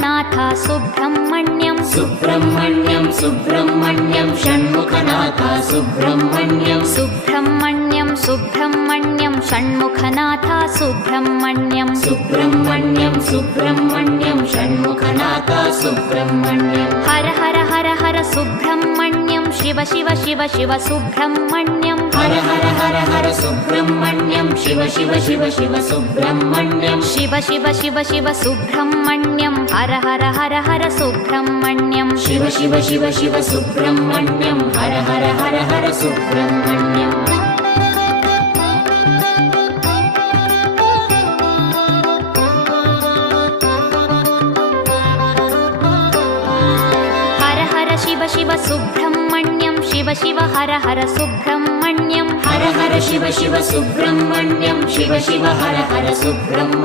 Shanmukhanath Subrahmanyam Subrahmanyam Subrahmanyam Shanmukhanath Subrahmanyam Subrahmanyam Subrahmanyam Shanmukhanath Subrahmanyam Subrahmanyam Subrahmanyam Shanmukhanath Subrahmanyam Har Har Har Har Subrahmanyam Shiva Shiva Shiva Shiva Subrahmanyam Har Har Har Har Subrahmanyam Shiva Shiva Shiva Shiva Subrahmanyam Shiva Shiva Shiva Shiva Subrahmanyam Har Har Har Har Subrahmanyam Shiva Shiva Shiva Shiva Subrahmanyam Har Har Har Har Subrahmanyam Har Har Shiva Shiva Subrahmanyam Shiva Shiva Har Har Subrahmanyam Har Har Shiva Shiva Subrahmanyam Shiva Shiva Har Har Subrahmanyam